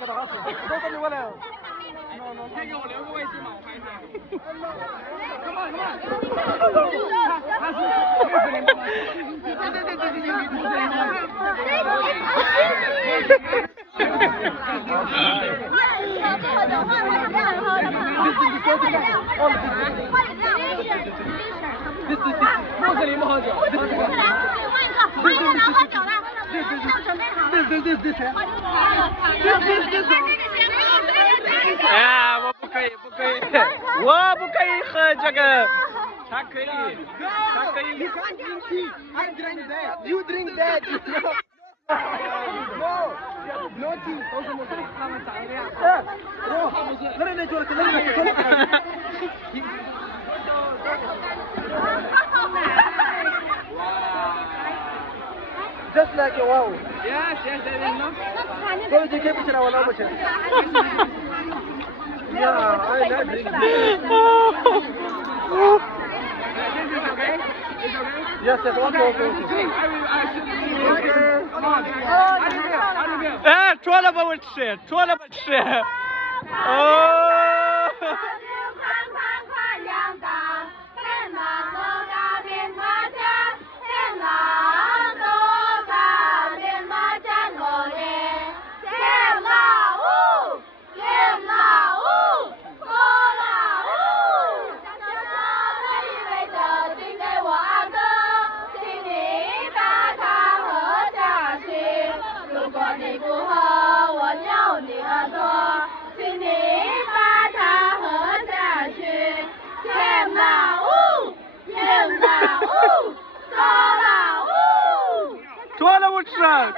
先给我留个微信嘛，我拍一下。穆斯林不喝酒。换一个能喝酒的，都准备好了。哎呀，我不可以，我不可以喝这个，他可以，他可以。I drink that. You drink that. No. No tea. 都是穆斯林，他们长这样。Just like a wow. Yes, no. Go to the kitchen. I will not Yeah, I like drinking. This is okay? It's okay? Yes, yes, okay. Come on. 哎，戳了吧我吃，戳了吧吃。哦。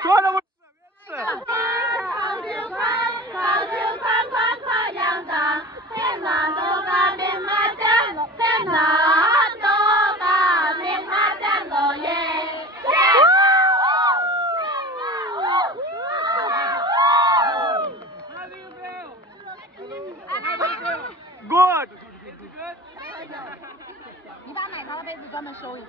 捉了我吃，Good. 你把奶茶的杯子专门收一个。